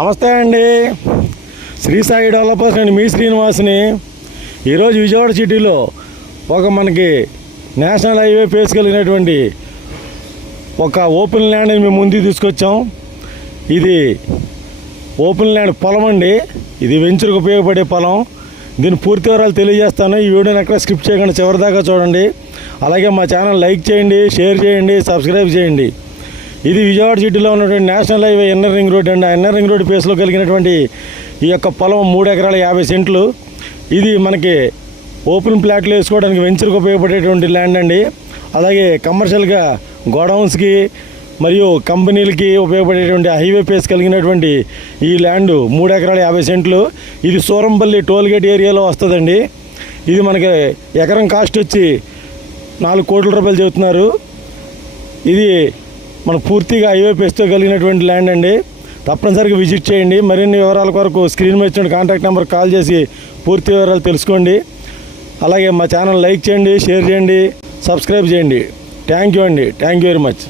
నమస్తే అండి. శ్రీ సాయి డెవలపర్స్ నేను మీ శ్రీనివాస్ని. ఈరోజు విజయవాడ సిటీలో ఒక మనకి నేషనల్ హైవే ఫేస్ కలిగినటువంటి ఒక ఓపెన్ ల్యాండ్ని మేము ముందు తీసుకొచ్చాం. ఇది ఓపెన్ ల్యాండ్ పొలం అండి. ఇది వెంచర్కి ఉపయోగపడే పొలం. దీని పూర్తి వివరాలు తెలియజేస్తాను. ఈ వీడియోని ఎక్కడ స్కిప్ చేయకుండా చివరిదాకా చూడండి. అలాగే మా ఛానల్ లైక్ చేయండి షేర్ చేయండి సబ్స్క్రైబ్ చేయండి. ఇది విజయవాడ సిటీలో ఉన్నటువంటి national highway inner ring road అండి. ఆ ఎన్నర్ రింగ్ రోడ్ ప్లేస్లో కలిగినటువంటి ఈ యొక్క పొలం మూడు ఎకరాల యాభై సెంట్లు. ఇది మనకి ఓపెన్ ప్లాట్లు వేసుకోవడానికి వెంచర్కి ఉపయోగపడేటువంటి ల్యాండ్ అండి. అలాగే కమర్షియల్గా గోడౌన్స్కి మరియు కంపెనీలకి ఉపయోగపడేటువంటి హైవే పేస్ కలిగినటువంటి ఈ ల్యాండ్ మూడు ఎకరాల యాభై సెంట్లు. ఇది సూరంపల్లి టోల్గేట్ ఏరియాలో వస్తుందండి. ఇది మనకి ఎకరం కాస్ట్ వచ్చి నాలుగు కోట్ల రూపాయలు చెబుతున్నారు. ఇది మనకు పూర్తిగా హైవే పేస్తో కలిగినటువంటి ల్యాండ్ అండి. తప్పనిసరిగా విజిట్ చేయండి. మరిన్ని వివరాల కొరకు స్క్రీన్ మీద ఇచ్చిన కాంటాక్ట్ నెంబర్ కాల్ చేసి పూర్తి వివరాలు తెలుసుకోండి. అలాగే మా ఛానల్ లైక్ చేయండి షేర్ చేయండి సబ్స్క్రైబ్ చేయండి. థ్యాంక్ యూ అండి. Thank you very much.